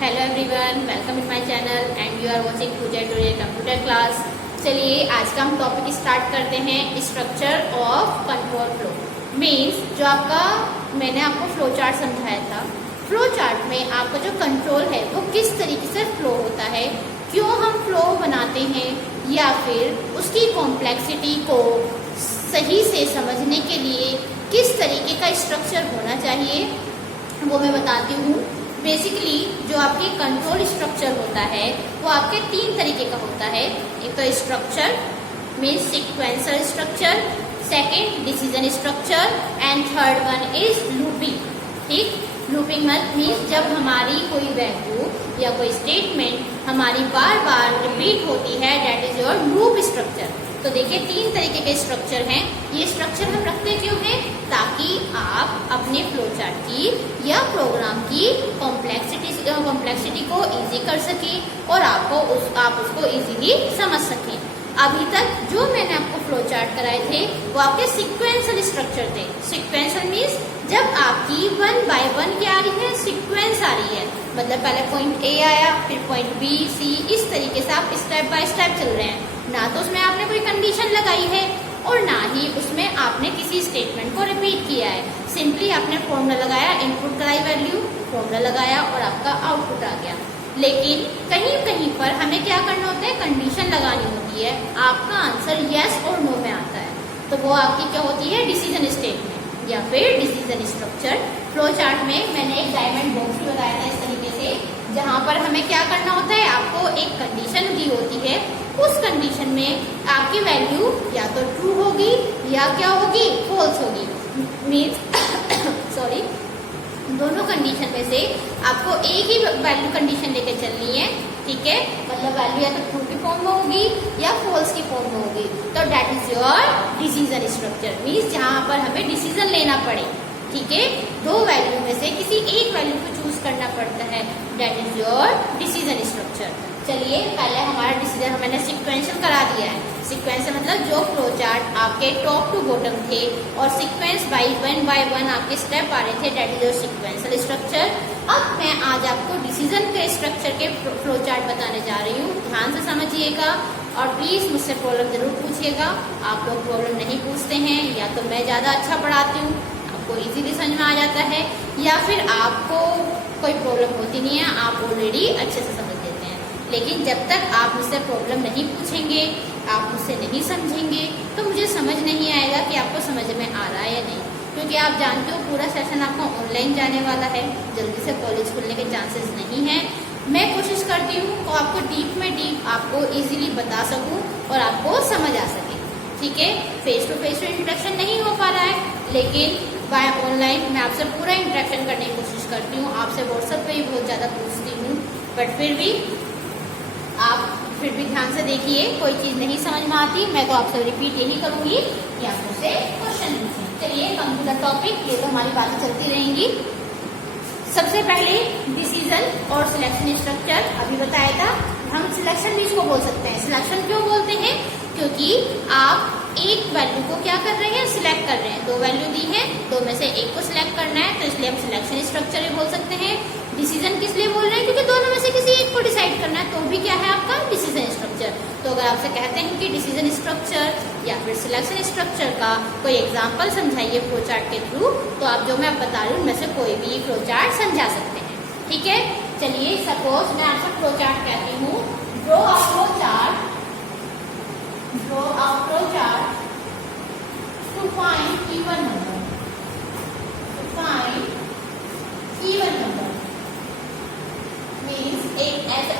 Hello everyone, welcome in my channel and you are watching tutorial computer class. चलिए आज का हम topic start करते हैं, structure of control flow. Means जो आपका मैंने आपको फ्लो चार्ट समझाया था, फ्लो चार्ट में आपका जो कंट्रोल है वो किस तरीके से फ्लो होता है, क्यों हम फ्लो बनाते हैं, या फिर उसकी कॉम्प्लेक्सिटी को सही से समझने के लिए किस तरीके का स्ट्रक्चर होना चाहिए वो मैं बताती हूँ। बेसिकली जो आपकी कंट्रोल स्ट्रक्चर होता है वो आपके तीन तरीके का होता है। एक तो structure means sequencer structure, second decision structure and third one is looping. ठीक, लूपिंग मत मीन्स जब हमारी कोई वैल्यू या कोई स्टेटमेंट हमारी बार बार रिपीट होती है, that is your loop structure. तो देखिए तीन तरीके के स्ट्रक्चर हैं। ये स्ट्रक्चर हम रखते क्यों हैं? ताकि आप अपने फ्लो चार्ट की या प्रोग्राम की कॉम्प्लेक्सिटी को इजी कर सकें और आप उसको इजीली समझ सकें। अभी तक जो मैंने आपको फ्लो चार्ट कराए थे वो आपके सीक्वेंशियल स्ट्रक्चर थे। सीक्वेंशियल मीन्स जब आपकी 1 बाय 1 क्या आ रही है, सीक्वेंस आ रही है, मतलब पहले पॉइंट ए आया, फिर पॉइंट बी, सी, इस तरीके से आप स्टेप बाय स्टेप चल रहे हैं। ना तो उसमें आपने कोई कंडीशन लगाई है और ना ही उसमें आपने किसी स्टेटमेंट को रिपीट किया है। सिंपली आपने फॉर्मूला लगाया, इनपुट कराई वैल्यू, फॉर्मूला लगाया और आपका आउटपुट आ गया। लेकिन कहीं कहीं पर हमें क्या करना होता है, कंडीशन लगानी होती है। आपका आंसर यस और नो में आता है तो वो आपकी क्या होती है, डिसीजन स्टेटमेंट या फिर डिसीजन स्ट्रक्चर। फ्लो चार्ट में मैंने एक डायमंड बॉक्स लगाया था इस तरीके से, जहाँ पर हमें क्या करना होता है, आपको एक कंडीशन दी होती है। उस कंडीशन में आपकी वैल्यू या तो ट्रू होगी या क्या होगी, फॉल्स होगी। मीन्स सॉरी, दोनों कंडीशन में से आपको एक ही वैल्यू कंडीशन लेके चलनी है। ठीक है, मतलब वैल्यू या तो ट्रू की फॉर्म में होगी या फॉल्स की फॉर्म में होगी। तो that is your decision structure. Means जहाँ पर हमें डिसीजन लेना पड़े, ठीक है, दो वैल्यू में से किसी एक वैल्यू को चूज करना पड़ता है, that is your decision structure. चलिए पहले हमारा डिसीजन मैंने सीक्वेंशियल करा दिया है। सीक्वेंशियल मतलब जो फ्लो चार्ट आपके टॉप टू बॉटम थे और सीक्वेंस बाय 1 बाय 1 आपके स्टेप आ रहे थे, that is your sequential structure. अब मैं आज आपको डिसीजन के स्ट्रक्चर के फ्लो चार्ट बताने जा रही हूँ। ध्यान से समझिएगा और प्लीज मुझसे प्रॉब्लम जरूर पूछिएगा। आप लोग प्रॉब्लम नहीं पूछते हैं, या तो मैं ज्यादा अच्छा पढ़ाती हूँ, आपको इजीली समझ में आ जाता है, या फिर आपको कोई प्रॉब्लम होती नहीं है, आप ऑलरेडी अच्छे से समझ लेते हैं। लेकिन जब तक आप मुझसे प्रॉब्लम नहीं पूछेंगे, आप मुझसे नहीं समझेंगे, तो मुझे समझ नहीं आएगा कि आपको समझ में आ रहा है या नहीं। क्योंकि आप जानते हो पूरा सेशन आपका ऑनलाइन जाने वाला है, जल्दी से कॉलेज खुलने के चांसेस नहीं है। मैं कोशिश करती हूँ तो आपको डीप में डीप आपको इजीली बता सकूँ और आपको समझ आ सके। ठीक है, फेस टू फेस इंटरेक्शन नहीं हो पा रहा है, लेकिन बाय ऑनलाइन मैं आपसे पूरा इंटरेक्शन करने की कोशिश करती हूँ। आपसे व्हाट्सएप पे ही बहुत ज़्यादा पूछती हूँ, बट फिर भी आप फिर भी ध्यान से देखिए। कोई चीज़ नहीं समझ में आती मैं तो आपसे रिपीट यही करूँगी कि आप मुझसे क्वेश्चन पूछें। चलिए कंप्यूटर टॉपिक, ये तो हमारी बातें चलती रहेंगी। सबसे पहले डिसीजन और सिलेक्शन स्ट्रक्चर अभी बताया था। हम सिलेक्शन भी इसको बोल सकते हैं। सिलेक्शन क्यों बोलते हैं? क्योंकि आप एक वैल्यू को क्या कर रहे हैं, सिलेक्ट कर रहे हैं। दो वैल्यू दी है, दो में से एक को सिलेक्ट करना है, तो इसलिए हम सिलेक्शन स्ट्रक्चर भी बोल सकते हैं। डिसीजन किस लिए बोल रहे हैं? क्योंकि दोनों में से किसी एक को डिसाइड करना है, तो भी क्या है आपका डिसीजन स्ट्रक्चर। तो अगर आपसे कहते हैं कि डिसीजन स्ट्रक्चर या फिर सिलेक्शन स्ट्रक्चर का कोई एग्जाम्पल समझाइए फ्लो चार्ट के थ्रू, तो आप जो मैं बता रही हूँ उनमें से कोई भी फ्लो चार्ट समझा सकते हैं। ठीक है, चलिए सपोज मैं आपसे फ्लो चार्ट कहती हूँ, draw a flow chart to find even number. Means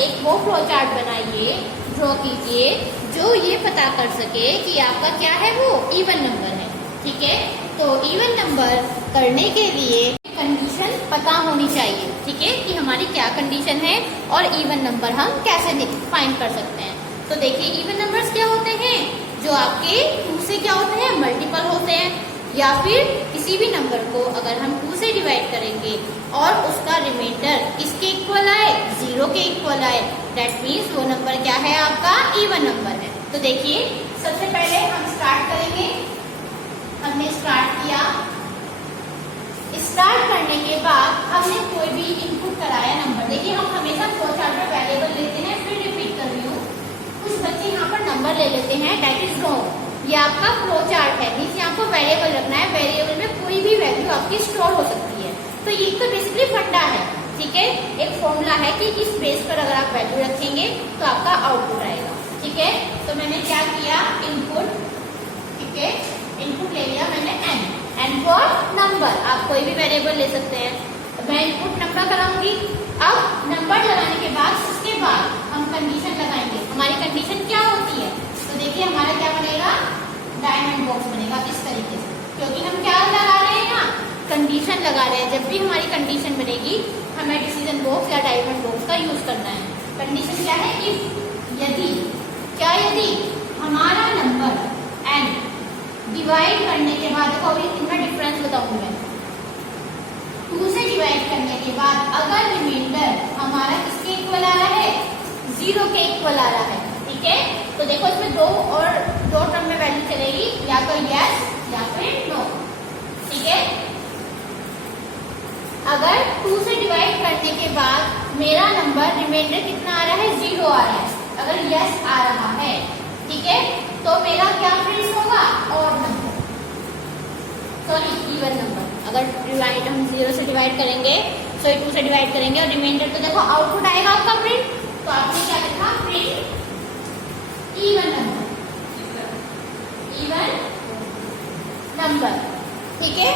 एक वो फ्लो चार्ट बनाइए, ड्रॉ कीजिए जो ये पता कर सके कि आपका क्या है, वो इवन नंबर है। ठीक है, तो इवन नंबर करने के लिए कंडीशन पता होनी चाहिए। ठीक है, कि हमारी क्या कंडीशन है और इवन नंबर हम कैसे फाइंड कर सकते हैं। तो देखिए इवन नंबर्स क्या होते हैं, जो आपके 2 से क्या होते हैं, मल्टीपल होते हैं, या फिर किसी भी नंबर को अगर हम 2 से डिवाइड करेंगे और उसका रिमाइंडर किसके इक्वल आए, 0 के इक्वल आए, दैट मीन्स वो नंबर क्या है, आपका इवन नंबर है। तो देखिए सबसे पहले हम स्टार्ट करेंगे। हमने स्टार्ट किया, स्टार्ट करने के बाद हमने कोई भी इनपुट कराया नंबर। देखिए हम हमेशा ये आपका फ्लो चार्ट है, मीन्स यहाँ आपको वेरिएबल रखना है, वेरिएबल में कोई भी वैल्यू आपकी स्टोर हो सकती है। तो ये तो बेसिकली फंडा है, ठीक है, एक फॉर्मूला है कि इस बेस पर अगर आप वैल्यू रखेंगे तो आपका आउटपुट आएगा, ठीक है। तो मैंने क्या किया, इनपुट, ठीक है, इनपुट ले लिया मैंने एन फॉर नंबर, आप कोई भी वेरिएबल ले सकते हैं। मैं इनपुट नंबर कराऊंगी। अब नंबर लगाने के बाद उसके बाद हम कंडीशन लगाएंगे। हमारी कंडीशन क्या होती है, तो देखिए हमारा क्या बनेगा, डायमंड बॉक्स बनेगा इस तरीके से, क्योंकि हम क्या लगा रहे हैं ना, कंडीशन लगा रहे हैं। जब भी हमारी कंडीशन बनेगी हमें डिसीजन बॉक्स या डायमंड बॉक्स का यूज करना है। कंडीशन क्या है, इफ, यदि, क्या यदि हमारा नंबर n डिवाइड करने के बाद, देखो अभी इनका डिफरेंस बताऊंगी मैं, 2 से डिवाइड करने के बाद अगर रिमाइंडर हमारा किसके इक्वल आ रहा है, 0 के इक्वल आ रहा है, ठीक है। तो देखो इसमें दो टर्म में वैल्यू चलेगी, या तो यस या फिर नो, ठीक है। अगर 2 से डिवाइड करने के बाद मेरा नंबर रिमाइंडर कितना आ रहा है, 0 आ रहा है, अगर यस आ रहा है, ठीक है, तो मेरा क्या प्रिंट होगा, odd number, sorry even number. अगर डिवाइड हम 0 से डिवाइड करेंगे, सॉरी 2 से डिवाइड करेंगे और रिमाइंडर, तो देखो आउटपुट आएगा आपका प्रिंट, तो आपने क्या लिखा, print even number, even number, ठीक है।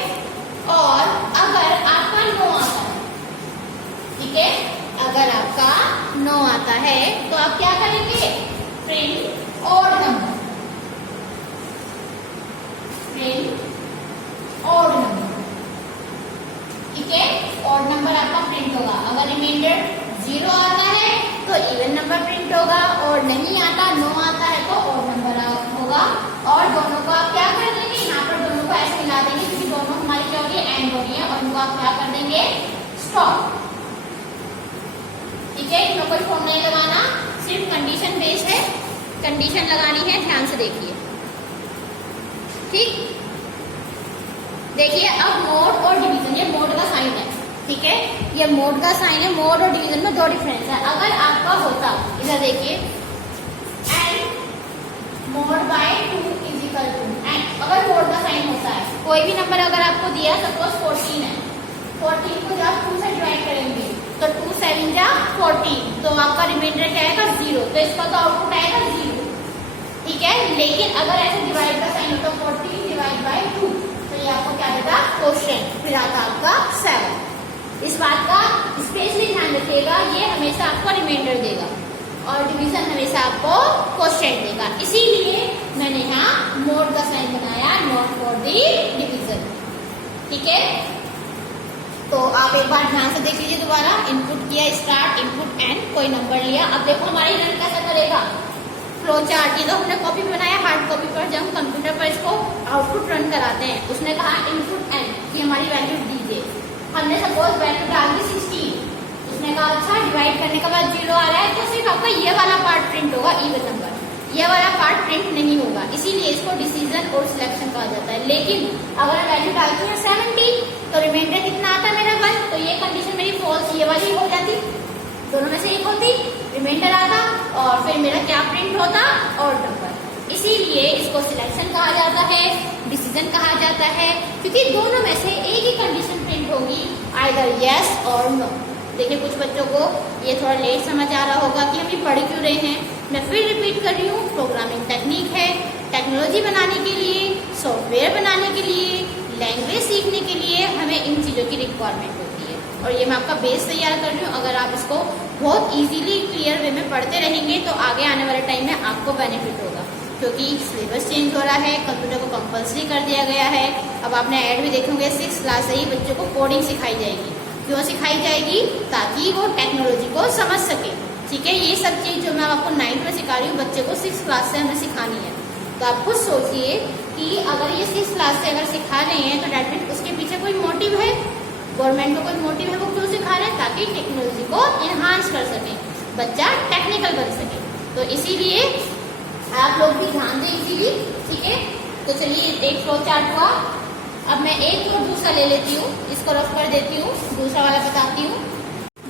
और अगर आपका नो आता है, ठीक है, अगर आपका नो आता है तो आप क्या करेंगे, print odd number, print odd number, ठीक है। ऑड नंबर आपका प्रिंट होगा। अगर रिमाइंडर 0 आता है तो इवन नंबर प्रिंट होगा, और नहीं आता, नो आता है तो ऑड नंबर होगा। और दोनों को आप क्या कर देंगे, यहाँ पर दोनों को ऐसे मिला देंगे, क्योंकि दोनों हमारी क्या हो रही है, एंड हो रही है, और इनको आप क्या कर देंगे, स्टॉप, ठीक है। इसमें कोई फॉर्म नहीं लगाना, सिर्फ कंडीशन बेस्ड है, कंडीशन लगानी है, ध्यान से देखिए, ठीक। देखिए अब मोड और डिवीजन, ये मोड का साइन है, ठीक है, ये मोड का साइन है। मोड और डिवीजन में 2 डिफरेंस है। अगर आपका होता, इधर देखिए, and mod by 2 is equal to, and अगर मोड का साइन होता है, कोई भी नंबर अगर आपको दिया, सपोज 14 है, 14 को जब 2 से डिवाइड करेंगे तो 2 7 जा 14, तो आपका रिमाइंडर क्या आएगा, 0, तो इसका तो आउटपुट आएगा 0, ठीक है। लेकिन अगर ऐसे डिवाइड का साइन होता, 14 डिवाइड बाय 2, तो ये आपको क्या देता, क्वेश्चन, फिर आता आपका 7। इस बात का स्पेशली ध्यान रखिएगा, ये हमेशा आपको रिमाइंडर देगा और डिवीजन हमेशा आपको क्वेश्चन देगा, इसीलिए मैंने यहाँ मोड का साइन बनाया, नॉट फॉर दी डिवीजन, ठीक है। तो आप एक बार ध्यान से देख लीजिए दोबारा, इनपुट किया स्टार्ट, इनपुट एंड, कोई नंबर लिया। अब देखो हमारी रन कैसा करेगा, फ्लो चार्ट। ये तो हमने कॉपी बनाया हार्ड कॉपी पर, जब हम कंप्यूटर पर इसको आउटपुट रन कराते हैं, उसने कहा इनपुट एंड की हमारी वैल्यू दीजिए, हमने सपोज वैल्यू डाल दी 16, उसने कहा अच्छा डिवाइड करने के बाद 0 आ रहा है, तो सिर्फ आपका ये वाला पार्ट प्रिंट होगा, इवन नंबर, ये वाला पार्ट प्रिंट नहीं होगा, इसीलिए इसको डिसीजन और सिलेक्शन कहा जाता है। लेकिन अगर वैल्यू डालती हूँ 70, तो रिमाइंडर कितना आता मेरा 1, तो ये कंडीशन मेरी फॉल्स, ये वाली हो जाती, दोनों में से एक होती, रिमाइंडर आता, और फिर मेरा क्या प्रिंट होता, ऑड नंबर। इसीलिए इसको सिलेक्शन कहा जाता है, डिसीजन कहा जाता है, क्योंकि दोनों में से एक ही कंडीशन प्रिंट होगी, आइदर यस और नो। देखिए कुछ बच्चों को ये थोड़ा लेट समझ आ रहा होगा कि हम ये पढ़ क्यों रहे हैं, मैं फिर रिपीट कर रही हूँ, प्रोग्रामिंग टेक्निक है, टेक्नोलॉजी बनाने के लिए, सॉफ्टवेयर बनाने के लिए, लैंग्वेज सीखने के लिए हमें इन चीज़ों की रिक्वायरमेंट होती है, और ये मैं आपका बेस तैयार कर रही हूँ। अगर आप इसको बहुत इजीली क्लियर वे में पढ़ते रहेंगे तो आगे आने वाले टाइम में आपको बेनिफिट होगा, क्योंकि सिलेबस चेंज हो रहा है, कंप्यूटर को कंपलसरी कर दिया गया है। अब आपने ऐड भी देखोगे 6th क्लास से ही बच्चों को कोडिंग सिखाई जाएगी। क्यों सिखाई जाएगी, ताकि वो टेक्नोलॉजी को समझ सके, ठीक है। ये सब चीज़ जो मैं आपको 9th में सिखा रही हूँ, बच्चे को 6th क्लास से हमें सिखानी है। तो आप खुद सोचिए कि अगर ये 6th क्लास से अगर सिखा रहे हैं तो डेट मीन उसके पीछे कोई मोटिव है, गवर्नमेंट को कोई मोटिव है, वो क्यों सिखा रहे हैं, ताकि टेक्नोलॉजी को इन्हांस कर सके, बच्चा टेक्निकल बन सके। तो इसीलिए आप लोग भी ध्यान दें इसीलिए, ठीक है। तो चलिए एक फ्लो चार्ट हुआ, अब मैं एक और दूसरा ले लेती हूँ, इसको रफ कर देती हूँ, दूसरा वाला बताती हूँ।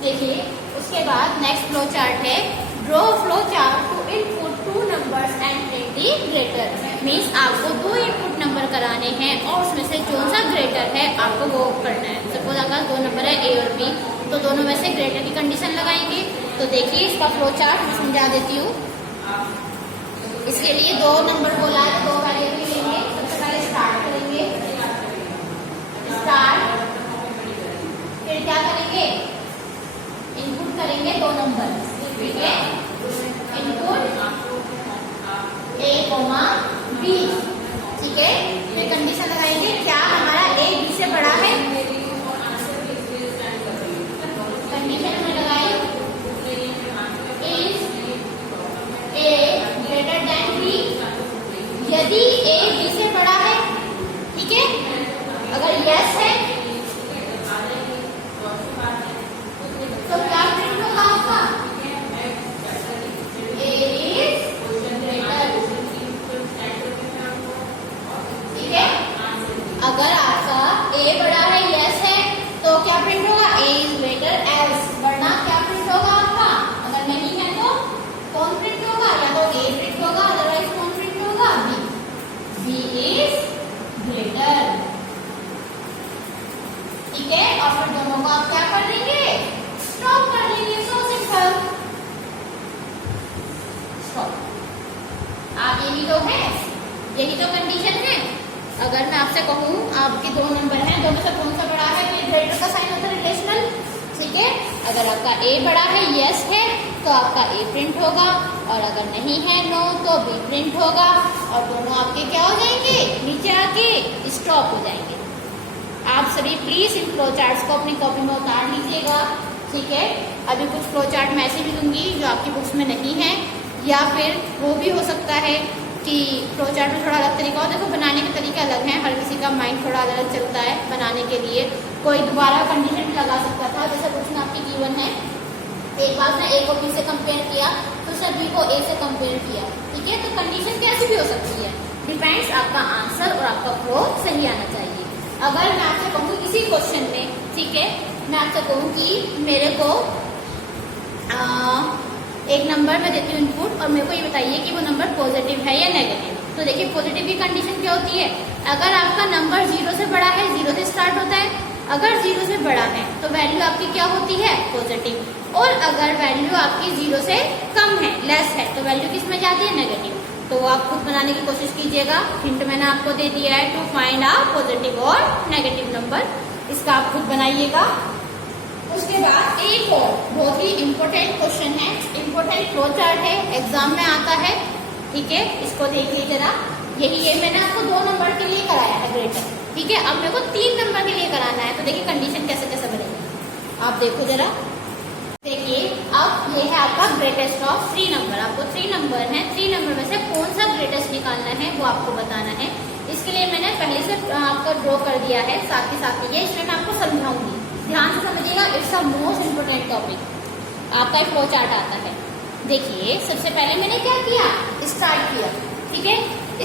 देखिए उसके बाद नेक्स्ट फ्लो चार्ट है, draw flow chart to input 2 numbers and print the greater. Means आपको 2 इनपुट नंबर कराने हैं और उसमें से कौन सा ग्रेटर है आपको वो करना है। सपोज अगर 2 नंबर है ए और बी, तो दोनों में से ग्रेटर की कंडीशन लगाएंगे। तो देखिए इसका फ्लो चार्ट मैं समझा देती हूँ। इसके लिए 2 नंबर बोला है, 2 वेरिएबल लेंगे। सबसे पहले स्टार्ट करेंगे, स्टार्ट, फिर क्या करेंगे, इनपुट करेंगे 2 नंबर, ठीक है, इनपुट ए कोमा बी, ठीक है। फिर कंडीशन लगाएंगे, क्या हमारा ए बी से बड़ा है, कंडीशन में लगाए is A greater than B, यदि ए बी से बड़ा है, ठीक है। अगर यस है तो क्या प्रिंट होगा आपका, ए इज ग्रेटर, ठीक है। अगर आपका ए बड़ा है, यस है, तो क्या प्रिंट होगा, ए इज ग्रेटर एल्स, वरना क्या प्रिंट होगा आपका, अगर नहीं है तो कौन प्रिंट होगा, या तो ए प्रिंट होगा, अदरवाइज कौन प्रिंट होगा, बी, बी इज ग्रेटर, ठीक है। और फिर दोनों को आप क्या कर देंगे, स्टॉप कर लेंगे, सो सिंपल, स्टॉप। आप यही तो है, यही तो कंडीशन है। अगर मैं आपसे कहूँ आपके 2 नंबर हैं, दोनों से कौन सा बड़ा है, फिर ग्रेटर का साइन होता है रिलेशनल, ठीक है। अगर आपका ए बड़ा है, यस है, तो आपका ए प्रिंट होगा, और अगर नहीं है, नो, तो बी प्रिंट होगा, और दोनों आपके क्या हो जाएंगे, नीचे आके स्टॉप हो जाएंगे। आप सभी प्लीज इन फ्लो चार्ट्स को अपनी कॉपी में उतार लीजिएगा, ठीक है। अभी कुछ फ्लो चार्ट मैं ऐसे भी दूंगी जो आपकी बुक्स में नहीं है, या फिर वो भी हो सकता है कि फ्लो चार्ट में थोड़ा अलग तरीका हो। देखो बनाने के तरीके अलग हैं, हर किसी का माइंड थोड़ा अलग चलता है बनाने के लिए। कोई दोबारा कंडीशन भी लगा सकता था, जैसे बुक्स में आपकी गिवन है, एक बार ने ए को बी से कंपेयर किया, दूसरा बी को ए से कंपेयर किया, ठीक है। तो कंडीशन कैसी भी हो सकती है, डिपेंड्स आपका आंसर और आपका फ्लो सही आना चाहिए। अगर मैं आपसे कहूँ इसी क्वेश्चन में, ठीक है, मैं आपसे कहूँ कि मेरे को एक नंबर में देती हूँ इनपुट, और मेरे को ये बताइए कि वो नंबर पॉजिटिव है या नेगेटिव। तो देखिए पॉजिटिव की कंडीशन क्या होती है, अगर आपका नंबर 0 से बड़ा है, 0 से स्टार्ट होता है, अगर 0 से बड़ा है तो वैल्यू आपकी क्या होती है, पॉजिटिव, और अगर वैल्यू आपकी 0 से कम है, लेस है, तो वैल्यू किस में जाती है, नेगेटिव। तो आप खुद बनाने की कोशिश कीजिएगा, हिंट मैंने आपको दे दिया है, टू फाइंड आ पॉजिटिव और नेगेटिव नंबर, इसका आप खुद बनाइएगा। उसके बाद एक और बहुत ही इम्पोर्टेंट क्वेश्चन है, इम्पोर्टेंट फ्लो चार्ट है, एग्जाम में आता है, ठीक है। इसको देखिए जरा, यही है, मैंने आपको 2 नंबर के लिए कराया है ग्रेटर, ठीक है। अब मेरे को 3 नंबर के लिए कराना है, तो देखिए कंडीशन कैसे कैसे बनेगी, आप देखो जरा। देखिए अब ये है आपका ग्रेटेस्ट ऑफ 3 नंबर, आपको 3 नंबर हैं, 3 नंबर में से कौन सा ग्रेटेस्ट निकालना है वो आपको बताना है। इसके लिए मैंने पहले से आपको ड्रॉ कर दिया है, साथ ही साथ ये इसमें मैं आपको समझाऊंगी, ध्यान से समझिएगा, it's a most important topic. आपका एक फ्लो चार्ट आता है, देखिए सबसे पहले मैंने क्या किया, स्टार्ट किया, ठीक है।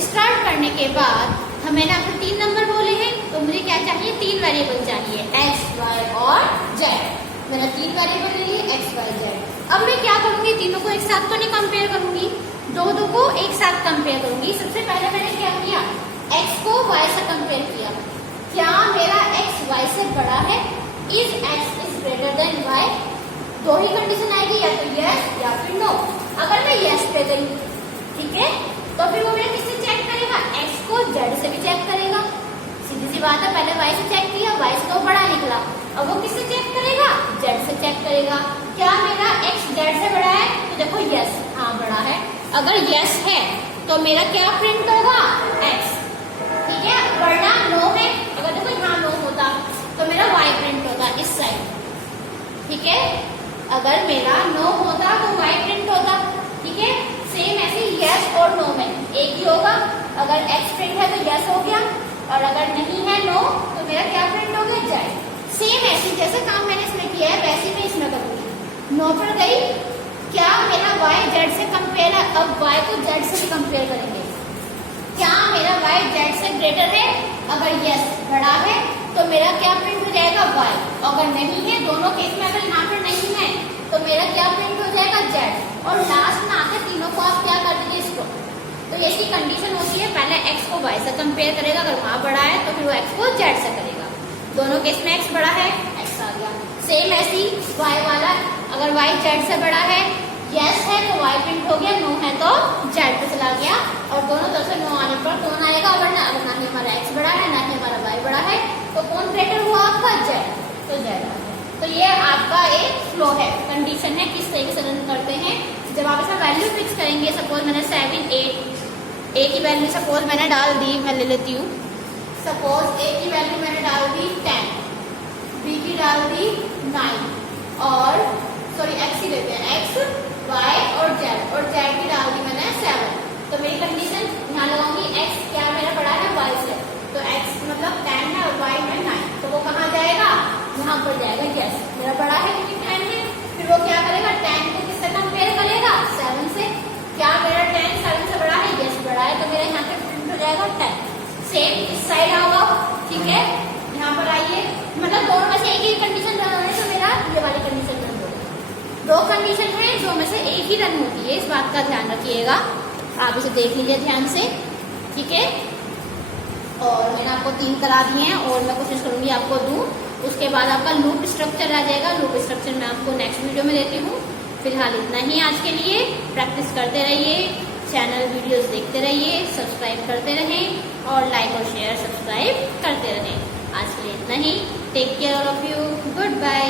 स्टार्ट करने के बाद मैंने आपको 3 नंबर बोले हैं, तो मुझे क्या चाहिए, 3 वेरिएबल चाहिए, एक्स, वाई और जेड। मैंने 3 वेरिएबल ले लिए, एक्स, वाई, जेड। अब मैं क्या करूंगी, तीनों को एक साथ तो नहीं कंपेयर करूंगी, दो को एक साथ कंपेयर करूंगी। सबसे पहले मैंने क्या किया, एक्स को वाई से कंपेयर किया, क्या मेरा एक्स वाई से बड़ा है, is X is greater than Y. 2 ही कंडीशन आएगी, या तो यस या फिर नो। अगर मैं यस पे गई, ठीक है, तो फिर वो मेरा किससे चेक करेगा, एक्स को जेड से भी चेक करेगा, सीधी सी बात है। पहले वाई से चेक किया, वाई से तो बड़ा निकला, अब वो किससे चेक करेगा, जेड से चेक करेगा, क्या मेरा एक्स जेड से बड़ा है, तो देखो यस, हाँ बड़ा है। अगर यस है तो मेरा क्या प्रिंट होगा, एक्स, ठीक है, वरना नो है, अगर देखो यहाँ नो होता तो मेरा वाई प्रिंट होता इस साइड, ठीक है। अगर मेरा नो होता तो वाई प्रिंट होता, ठीक है। सेम ऐसे यस और नो में एक ही होगा, अगर एक्स प्रिंट है तो यस हो गया, और अगर नहीं है नो तो मेरा क्या प्रिंट हो गया, जेड। सेम ऐसे जैसे काम मैंने इसमें किया है वैसे मैं इसमें करूंगी। नो पर गई, क्या मेरा वाई जेड से कंपेयर है, अब वाई को जेड से भी कंपेयर करेंगे, क्या मेरा वाई जेड से ग्रेटर है, अगर यस बड़ा है तो मेरा क्या प्रिंट हो जाएगा, वाई। अगर नहीं है, दोनों केस में अगर यहाँ पर नहीं है तो मेरा क्या प्रिंट हो जाएगा, जेड। और लास्ट में आके तीनों को आप क्या कर देंगे, इसको तो ये इसकी कंडीशन होती है, पहले x को y से कंपेयर करेगा, अगर वहाँ बड़ा है तो फिर वो x को z से करेगा। दोनों केस में x बड़ा है, x आ गया। सेम ऐसी y वाला, अगर y z से बड़ा है, यस है तो y प्रिंट हो गया, नो है तो z पे चला गया, और दोनों तरफ से नो आने पर कौन आएगा, वरना अगर ना ही हमारा x बड़ा है ना ही हमारा y बड़ा है तो कौन ग्रेटर हुआ आपका, z, तो z आ गया। तो ये आपका एक फ्लो है, कंडीशन है, किस तरीके से रन करते हैं। जब आप इसमें वैल्यू फिक्स करेंगे, सपोज मैंने 7 8 a की वैल्यू सपोज मैंने डाल दी, मैं ले लेती हूँ, सपोज a की वैल्यू मैंने डाल दी 10, b की डाल दी 9, और सॉरी x ही लेते हैं, x y और z की डाल दी मैंने 7। तो मेरी कंडीशन यहाँ लगाऊंगी, x क्या मेरा बड़ा है y से, तो x मतलब 10 है और y है 9, तो वो कहाँ जाएगा, यहाँ पर जाएगा, यस मेरा बड़ा है क्योंकि 10 है। फिर वो क्या करेगा, 10 को किससे कंपेयर करेगा, 7 से, क्या मेरा 10 7 से बड़ा है, यस बड़ा है, तो मेरा यहाँ पे प्रिंट हो जाएगा 10। सेम इस साइड आओ, ठीक है, यहाँ पर आइए, मतलब दोनों में से एक ही कंडीशन रन होने तो मेरा ये वाली कंडीशन रन होगी। दो कंडीशन है, दो में से एक ही रन होती है, इस बात का ध्यान रखिएगा, आप इसे देख लीजिए ध्यान से, ठीक है। और मैंने आपको 3 करा दिए हैं और मैं कोशिश करूंगी आपको दूं। उसके बाद आपका लूप स्ट्रक्चर आ जाएगा, लूप स्ट्रक्चर मैं आपको नेक्स्ट वीडियो में देती हूँ। फिलहाल इतना ही आज के लिए, प्रैक्टिस करते रहिए, चैनल वीडियोस देखते रहिए, सब्सक्राइब करते रहें और लाइक और शेयर सब्सक्राइब करते रहें। आज के लिए इतना ही, take care all of you, good bye.